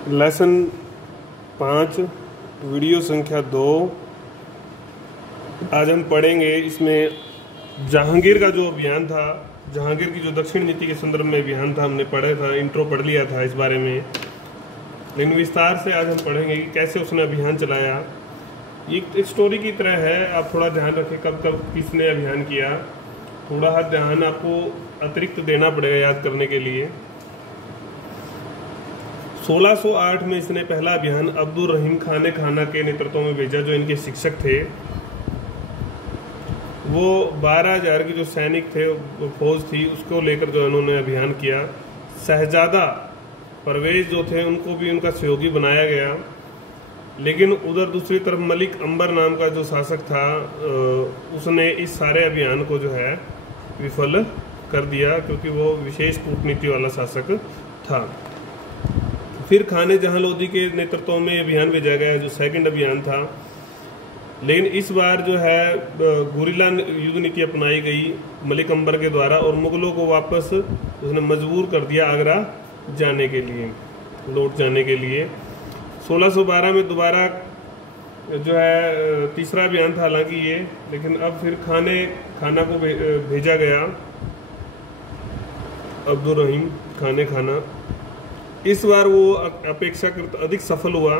Lesson 5 video संख्या 2। आज हम पढ़ेंगे इसमें जहांगीर का जो अभियान था, जहांगीर की जो दक्षिण नीति के संदर्भ में अभियान था, हमने पढ़ा था, इंट्रो पढ़ लिया था इस बारे में, लेकिन विस्तार से आज हम पढ़ेंगे कि कैसे उसने अभियान चलाया। ये एक स्टोरी की तरह है, आप थोड़ा ध्यान रखें कब कब किसने अभियान किया, थोड़ा सा ध्यान आपको अतिरिक्त देना पड़ेगा याद करने के लिए। 1608 में इसने पहला अभियान अब्दुल रहीम खाने खाना के नेतृत्व में भेजा, जो इनके शिक्षक थे। वो 12,000 की जो सैनिक थे, फौज थी, उसको लेकर जो उन्होंने अभियान किया। शहजादा परवेज जो थे उनको भी उनका सहयोगी बनाया गया, लेकिन उधर दूसरी तरफ मलिक अंबर नाम का जो शासक था, उसने इस सारे अभियान को जो है विफल कर दिया, क्योंकि वो विशेष कूटनीति वाला शासक था। फिर खाने जहां लोधी के नेतृत्व में अभियान भेजा गया, जो सेकंड अभियान था, लेकिन इस बार जो है गुरिल्ला युद्ध नीति अपनाई गई मलिक अंबर के द्वारा, और मुगलों को वापस उसने मजबूर कर दिया आगरा जाने के लिए, लौट जाने के लिए। 1612 में दोबारा जो है तीसरा अभियान था हालांकि ये, लेकिन अब फिर खाना को भेजा गया, अब्दुल रहीम खाने खाना। इस बार वो अपेक्षाकृत अधिक सफल हुआ,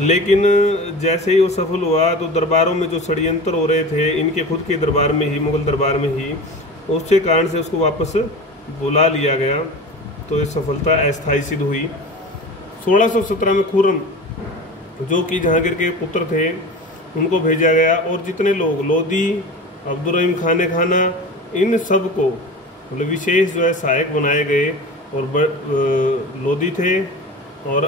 लेकिन जैसे ही वो सफल हुआ तो दरबारों में जो षड्यंत्र हो रहे थे, इनके खुद के दरबार में ही, मुगल दरबार में ही, उसके कारण से उसको वापस बुला लिया गया, तो ये सफलता अस्थायी सिद्ध हुई। 1617 में खुर्रम, जो कि जहांगीर के पुत्र थे, उनको भेजा गया, और जितने लोग लोधी, अब्दुल रहीम खाने खाना, इन सब को मतलब विशेष जो है सहायक बनाए गए, और लोधी थे और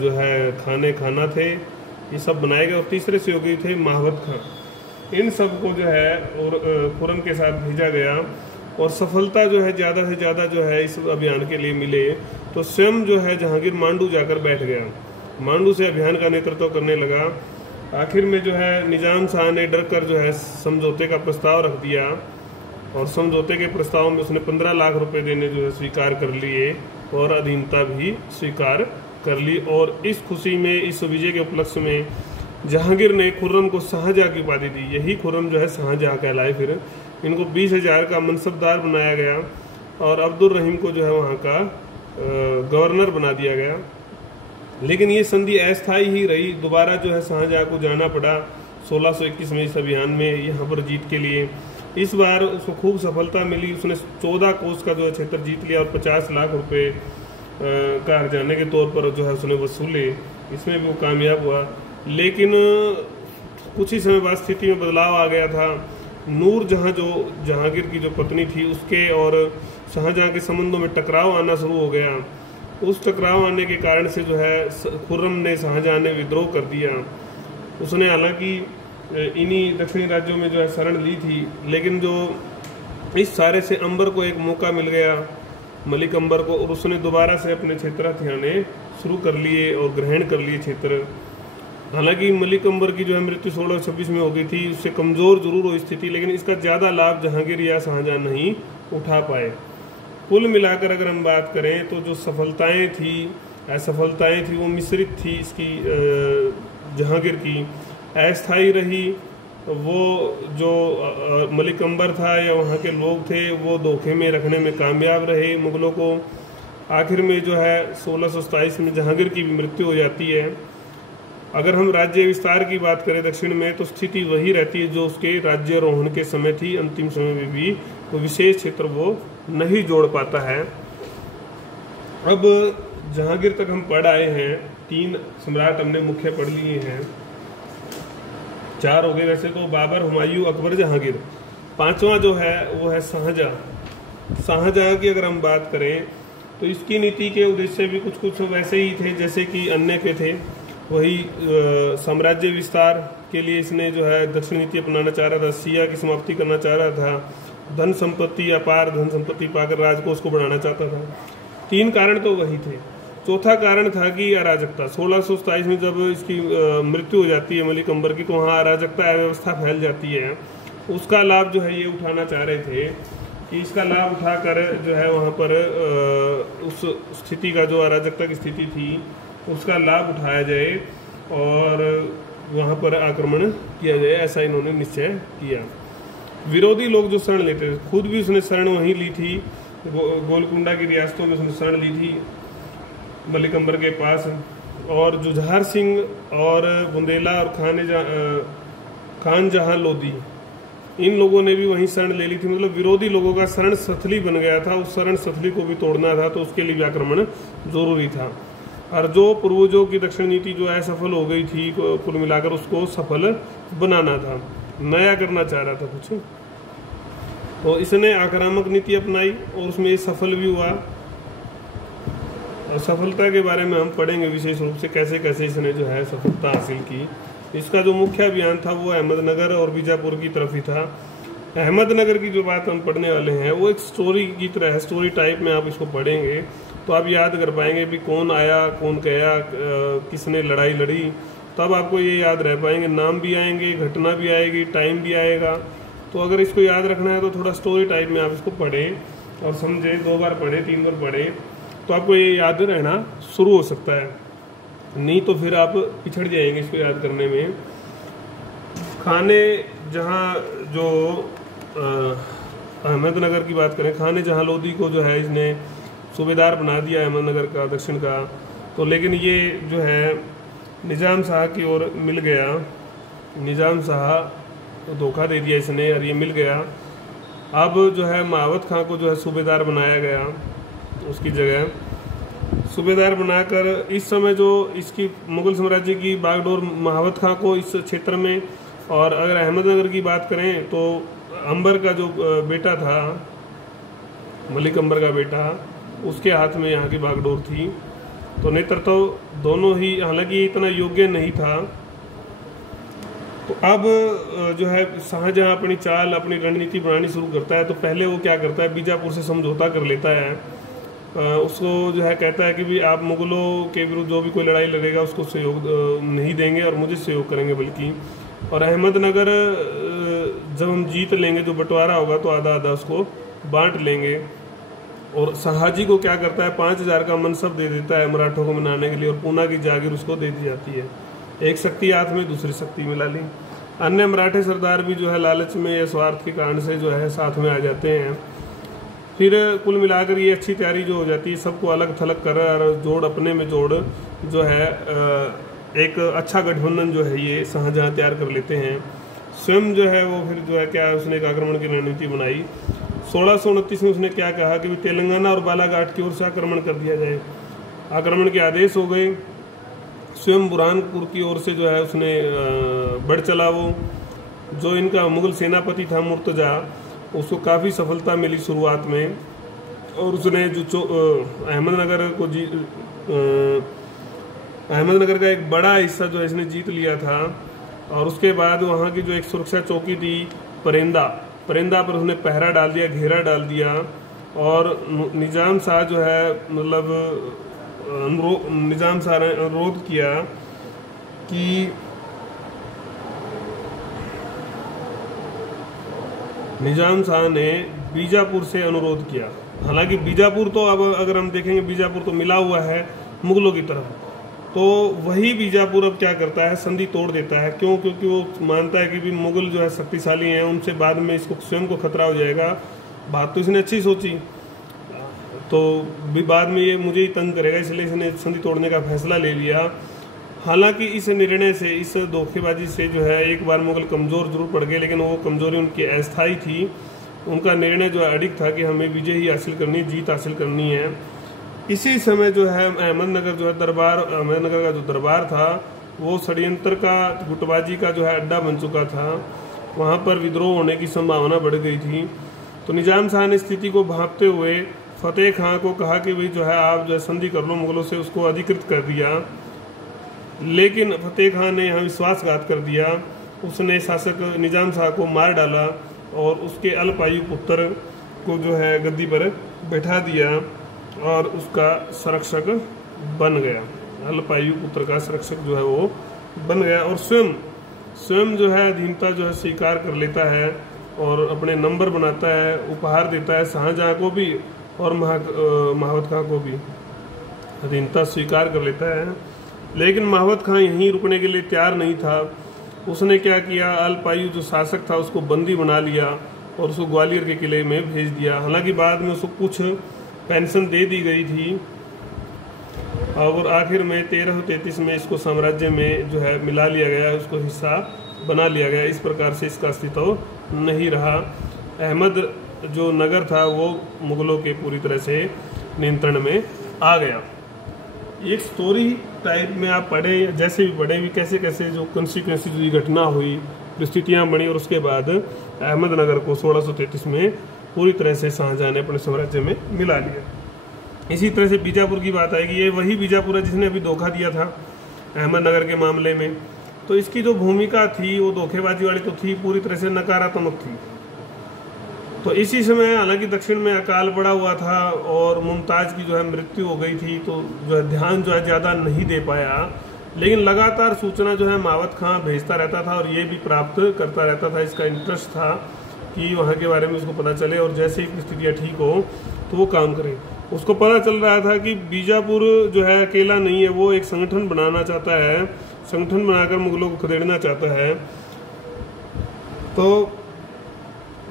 जो है खाने खाना थे, ये सब बनाए गए, और तीसरे सहयोगी थे महावत खां। इन सब को जो है और खुर्रम के साथ भेजा गया, और सफलता जो है ज़्यादा से ज़्यादा जो है इस अभियान के लिए मिले, तो स्वयं जो है जहांगीर मांडू जाकर बैठ गया, मांडू से अभियान का नेतृत्व करने लगा। आखिर में जो है निजाम शाह ने डर कर जो है समझौते का प्रस्ताव रख दिया, और समझौते के प्रस्ताव में उसने 15 लाख रुपए देने जो है स्वीकार कर लिए, और अधीनता भी स्वीकार कर ली। और इस खुशी में, इस विजय के उपलक्ष्य में जहांगीर ने खुर्रम को शाहजहां की उपाधि दी। यही खुर्रम जो है शाहजहां कहलाए। फिर इनको 20,000 का मनसबदार बनाया गया, और अब्दुल रहीम को जो है वहाँ का गवर्नर बना दिया गया। लेकिन ये संधि अस्थायी ही रही, दोबारा जो है शाहजहां को जाना पड़ा 1621 में इस अभियान में, यहाँ पर जीत के लिए। इस बार उसको खूब सफलता मिली, उसने 14 कोस का जो है क्षेत्र जीत लिया, और 50 लाख रुपए का हर्जाने के तौर पर जो है उसने वसूले, इसमें भी वो कामयाब हुआ। लेकिन कुछ ही समय बाद स्थिति में बदलाव आ गया था। नूर जहां, जो जहांगीर की जो पत्नी थी, उसके और शाहजहां के संबंधों में टकराव आना शुरू हो गया। उस टकराव आने के कारण से जो है खुर्रम ने, शाहजहां ने विद्रोह कर दिया। उसने हालांकि इन्हीं दक्षिणी राज्यों में जो है शरण ली थी, लेकिन जो इस सारे से अंबर को एक मौका मिल गया, मलिक अंबर को, और उसने दोबारा से अपने क्षेत्र हथियाने शुरू कर लिए और ग्रहण कर लिए क्षेत्र। हालांकि मलिक अंबर की जो है मृत्यु 1626 में हो गई थी, उससे कमजोर जरूर हुई स्थिति, लेकिन इसका ज़्यादा लाभ जहांगीर या शाहजहां नहीं उठा पाए। कुल मिलाकर अगर हम बात करें तो जो सफलताएं थी, असफलताएं थी, वो मिश्रित थी। इसकी जहांगीर की अस्थायी रही, वो जो मलिक अंबर था या वहाँ के लोग थे, वो धोखे में रखने में कामयाब रहे मुगलों को। आखिर में जो है 1627 में जहांगीर की भी मृत्यु हो जाती है। अगर हम राज्य विस्तार की बात करें दक्षिण में, तो स्थिति वही रहती है जो उसके राज्यारोहण के समय थी। अंतिम समय में भी वो विशेष क्षेत्र वो नहीं जोड़ पाता है। अब जहांगीर तक हम पढ़ आए हैं, 3 सम्राट हमने मुख्य पढ़ लिए हैं, 4 हो गए वैसे तो, बाबर, हुमायूं, अकबर, जहांगीर। 5वां जो है वो है शाहजहां। शाहजहां की अगर हम बात करें तो इसकी नीति के उद्देश्य भी कुछ कुछ वैसे ही थे जैसे कि अन्य के थे। वही साम्राज्य विस्तार के लिए इसने जो है दक्षिण नीति अपनाना चाह रहा था, सिया की समाप्ति करना चाह रहा था, धन संपत्ति, अपार धन संपत्ति पाकर राजकोष को बढ़ाना चाहता था। 3 कारण तो वही थे। चौथा कारण था कि अराजकता। 1627 में जब इसकी मृत्यु हो जाती है मलिक अंबर की, तो वहाँ अराजकता, अव्यवस्था फैल जाती है। उसका लाभ जो है ये उठाना चाह रहे थे। कि इसका लाभ उठाकर जो है वहाँ पर उस स्थिति का, जो अराजकता की स्थिति थी, उसका लाभ उठाया जाए और वहाँ पर आक्रमण किया जाए, ऐसा इन्होंने निश्चय किया। विरोधी लोग जो शरण लेते थे, खुद भी उसने शरण वहीं ली थी, गोलकुंडा की रियासतों में उसने शरण ली थी मलिक अंबर के पास, और जुझार सिंह और बुंदेला और खान जहां लोधी, इन लोगों ने भी वहीं शरण ले ली थी। मतलब विरोधी लोगों का शरण स्थली बन गया था, उस शरण स्थली को भी तोड़ना था, तो उसके लिए भी आक्रमण जरूरी था। और जो पूर्वजों की दक्षिण नीति जो असफल हो गई थी, कुल मिलाकर उसको सफल बनाना था, नया करना चाह रहा था कुछ, तो इसने आक्रामक नीति अपनाई और उसमें ये सफल भी हुआ। और सफलता के बारे में हम पढ़ेंगे विशेष रूप से, कैसे कैसे इसने जो है सफलता हासिल की। इसका जो मुख्य अभियान था वो अहमदनगर और बीजापुर की तरफ ही था। अहमदनगर की जो बात हम पढ़ने वाले हैं वो एक स्टोरी की तरह है, स्टोरी टाइप में आप इसको पढ़ेंगे तो आप याद कर पाएंगे भी कौन आया कौन गया, किसने लड़ाई लड़ी, तब आपको ये याद रह पाएंगे। नाम भी आएंगे, घटना भी आएगी, टाइम भी आएगा। तो अगर इसको याद रखना है तो थोड़ा स्टोरी टाइप में आप इसको पढ़ें और समझें, 2 बार पढ़ें, 3 बार पढ़ें, तो आपको ये याद रहना शुरू हो सकता है। नहीं तो फिर आप पिछड़ जाएंगे इसको याद करने में। खाने जहाँ जो अहमदनगर की बात करें, खाने जहाँ लोधी को जो है इसने सूबेदार बना दिया अहमदनगर का, दक्षिण का, तो लेकिन ये जो है निज़ाम शाह की ओर मिल गया। निज़ाम शाह तो धोखा दे दिया इसने और ये मिल गया। अब जो है महावत खां को जो है सूबेदार बनाया गया, उसकी जगह सूबेदार बनाकर इस समय जो इसकी मुगल साम्राज्य की बागडोर महावत खां को इस क्षेत्र में, और अगर अहमदनगर की बात करें तो अंबर का जो बेटा था, मलिक अंबर का बेटा, उसके हाथ में यहाँ की बागडोर थी। तो नेतृत्व दोनों ही, हालांकि इतना योग्य नहीं था। तो अब जो है शाहजहां अपनी चाल, अपनी रणनीति बनानी शुरू करता है। तो पहले वो क्या करता है, बीजापुर से समझौता कर लेता है। उसको जो है कहता है कि भी आप मुगलों के विरुद्ध जो भी कोई लड़ाई लड़ेगा उसको सहयोग नहीं देंगे और मुझे सहयोग करेंगे बल्कि, और अहमदनगर जब हम जीत लेंगे, जो बंटवारा होगा तो आधा आधा उसको बांट लेंगे। और शाहजी को क्या करता है, 5000 का मनसब दे देता है मराठों को मनाने के लिए, और पूना की जागीर उसको दे दी जाती है। एक शक्ति हाथ में दूसरी शक्ति मिला ली। अन्य मराठे सरदार भी जो है लालच में या स्वार्थ के कारण से जो है साथ में आ जाते हैं। फिर कुल मिलाकर ये अच्छी तैयारी जो हो जाती है, सबको अलग थलग कर और जोड़ अपने में जोड़ जो है एक अच्छा गठबंधन जो है ये शाहजहां तैयार कर लेते हैं। स्वयं जो है वो फिर जो है क्या, उसने एक आक्रमण की रणनीति बनाई। 1629 में उसने क्या कहा कि तेलंगाना और बालाघाट की ओर से आक्रमण कर दिया जाए। आक्रमण के आदेश हो गए। स्वयं बुरहानपुर की ओर से जो है उसने बढ़ चला। वो जो इनका मुगल सेनापति था मुर्तजा, उसको काफ़ी सफलता मिली शुरुआत में, और उसने जो अहमदनगर को अहमदनगर का एक बड़ा हिस्सा जो है इसने जीत लिया था। और उसके बाद वहाँ की जो एक सुरक्षा चौकी थी परिंदा पर उसने पहरा डाल दिया, घेरा डाल दिया, और निज़ाम शाह जो है मतलब निज़ाम शाह ने अनुरोध किया कि निज़ाम शाह ने बीजापुर से अनुरोध किया। हालांकि बीजापुर तो अब अगर हम देखेंगे, बीजापुर तो मिला हुआ है मुगलों की तरफ, तो वही बीजापुर अब क्या करता है, संधि तोड़ देता है। क्यों? क्योंकि वो मानता है कि भी मुगल जो है शक्तिशाली हैं, उनसे बाद में इसको स्वयं को खतरा हो जाएगा। बात तो इसने अच्छी सोची, तो भी बाद में ये मुझे ही तंग करेगा, इसलिए इसने संधि तोड़ने का फैसला ले लिया। हालांकि इस निर्णय से, इस धोखेबाजी से जो है एक बार मुगल कमज़ोर जरूर पड़ गए, लेकिन वो कमज़ोरी उनकी अस्थायी थी। उनका निर्णय जो है अडिग था कि हमें विजय ही हासिल करनी, जीत हासिल करनी है। इसी समय जो है अहमदनगर जो है दरबार, अहमदनगर का जो दरबार था वो षड्यंत्र का, गुटबाजी का जो है अड्डा बन चुका था। वहाँ पर विद्रोह होने की संभावना बढ़ गई थी। तो निज़ाम शाह ने स्थिति को भांपते हुए फतेह खां को कहा कि भाई जो है आप जो है संधि कर लो मुगलों से, उसको अधिकृत कर दिया। लेकिन फतेह खां ने यहाँ विश्वासघात कर दिया। उसने शासक निज़ाम शाह को मार डाला और उसके अल्पायु पुत्र को जो है गद्दी पर बैठा दिया और उसका संरक्षक बन गया। अल्पायु पुत्र का संरक्षक जो है वो बन गया, और स्वयं जो है अधीनता जो है स्वीकार कर लेता है और अपने नंबर बनाता है, उपहार देता है शाहजहां को भी और महावत खां को भी। अधीनता स्वीकार कर लेता है, लेकिन महावत खां यहीं रुकने के लिए तैयार नहीं था। उसने क्या किया, अल्पायु जो शासक था उसको बंदी बना लिया और उसको ग्वालियर के किले में भेज दिया। हालांकि बाद में उसको कुछ पेंशन दे दी गई थी और आखिर में 1333 में इसको साम्राज्य में जो है मिला लिया गया, उसको हिस्सा बना लिया गया। इस प्रकार से इसका अस्तित्व नहीं रहा। अहमद जो नगर था वो मुगलों के पूरी तरह से नियंत्रण में आ गया। एक स्टोरी टाइप में आप पढ़े, जैसे भी पढ़े भी, कैसे कैसे जो कॉन्सिक्वेंसेस जो घटना हुई, परिस्थितियाँ बनी और उसके बाद अहमदनगर को 1633 में पूरी तरह से शाहजहां ने अपने साम्राज्य में मिला लिया। इसी तरह से बीजापुर की बात आएगी। ये वही बीजापुर है जिसने अभी धोखा दिया था अहमदनगर के मामले में। तो इसकी जो भूमिका थी वो धोखेबाजी वाली तो थी, पूरी तरह से नकारात्मक थी। तो इसी समय हालांकि दक्षिण में अकाल पड़ा हुआ था और मुमताज़ की जो है मृत्यु हो गई थी, तो जो है ध्यान जो है ज़्यादा नहीं दे पाया, लेकिन लगातार सूचना जो है महावत खां भेजता रहता था और ये भी प्राप्त करता रहता था। इसका इंटरेस्ट था कि वहाँ के बारे में उसको पता चले और जैसे ही स्थितियाँ ठीक हो तो वो काम करे। उसको पता चल रहा था कि बीजापुर जो है अकेला नहीं है, वो एक संगठन बनाना चाहता है, संगठन बनाकर मुगलों को खदेड़ना चाहता है। तो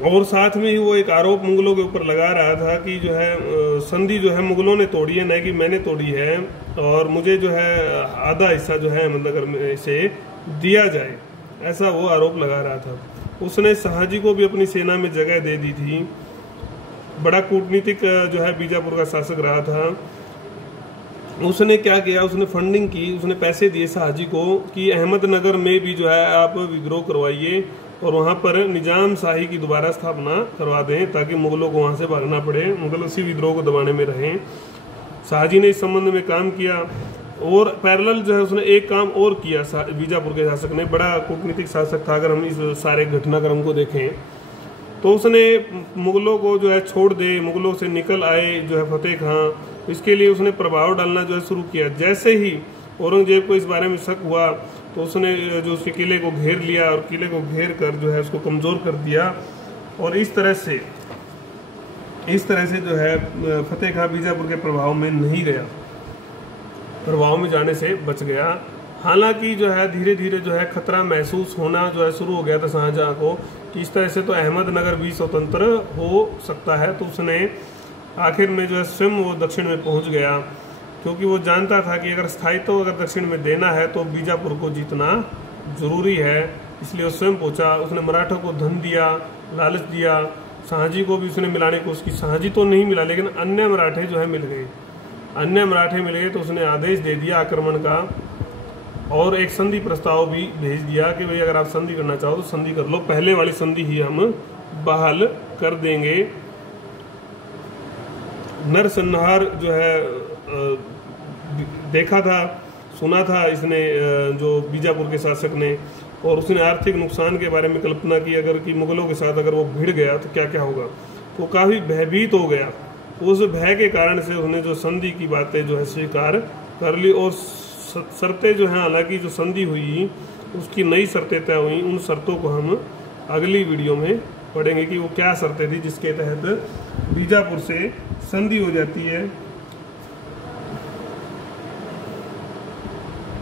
और साथ में ही वो एक आरोप मुगलों के ऊपर लगा रहा था कि जो है संधि जो है मुगलों ने तोड़ी है, नहीं कि मैंने तोड़ी है, और मुझे जो है आधा हिस्सा जो है अहमदनगर में से दिया जाए, ऐसा वो आरोप लगा रहा था। उसने शाहजी को भी अपनी सेना में जगह दे दी थी। बड़ा कूटनीतिक जो है बीजापुर का शासक रहा था। उसने क्या किया, उसने फंडिंग की, उसने पैसे दिए शाहजी को कि अहमदनगर में भी जो है आप विद्रोह करवाइए और वहाँ पर निजाम शाही की दोबारा स्थापना करवा दें ताकि मुगलों को वहाँ से भागना पड़े, मुगल उसी विद्रोह को दबाने में रहें। शाहजी ने इस संबंध में काम किया और पैरेलल जो है उसने एक काम और किया बीजापुर के शासक ने। बड़ा कूटनीतिक शासक था। अगर हम इस सारे घटनाक्रम को देखें तो उसने मुगलों को जो है छोड़ दे, मुगलों से निकल आए जो है फतेह खां, इसके लिए उसने प्रभाव डालना जो है शुरू किया। जैसे ही औरंगजेब को इस बारे में शक हुआ तो उसने जो उसके किले को घेर लिया और किले को घेर कर जो है उसको कमज़ोर कर दिया और इस तरह से जो है फतेह खां बीजापुर के प्रभाव में नहीं गया, प्रभाव में जाने से बच गया। हालांकि जो है धीरे धीरे जो है खतरा महसूस होना जो है शुरू हो गया था शाहजहां को कि इस तरह से तो अहमदनगर भी स्वतंत्र हो सकता है। तो उसने आखिर में जो है स्वयं वो दक्षिण में पहुंच गया, क्योंकि वो जानता था कि अगर स्थायित्व अगर दक्षिण में देना है तो बीजापुर को जीतना जरूरी है। इसलिए वो स्वयं पहुंचा। उसने मराठों को धन दिया, लालच दिया, शाहजी को भी उसने मिलाने की कोशिश की। शाहजी तो नहीं मिला, लेकिन अन्य मराठे जो है मिल गए, अन्य मराठे मिल गए। तो उसने आदेश दे दिया आक्रमण का और एक संधि प्रस्ताव भी भेज दिया कि भाई अगर आप संधि करना चाहो तो संधि कर लो, पहले वाली संधि ही हम बहाल कर देंगे। नरसंहार जो है देखा था, सुना था इसने जो बीजापुर के शासक ने, और उसने आर्थिक नुकसान के बारे में कल्पना की अगर कि मुगलों के साथ अगर वो भिड़ गया तो क्या क्या होगा। तो काफ़ी भयभीत हो गया। उस भय के कारण से उसने जो संधि की बातें जो है स्वीकार कर ली और शर्तें जो हैं, हालांकि जो संधि हुई उसकी नई शर्तें तय हुई। उन शर्तों को हम अगली वीडियो में पढ़ेंगे कि वो क्या शर्तें थी जिसके तहत बीजापुर से संधि हो जाती है।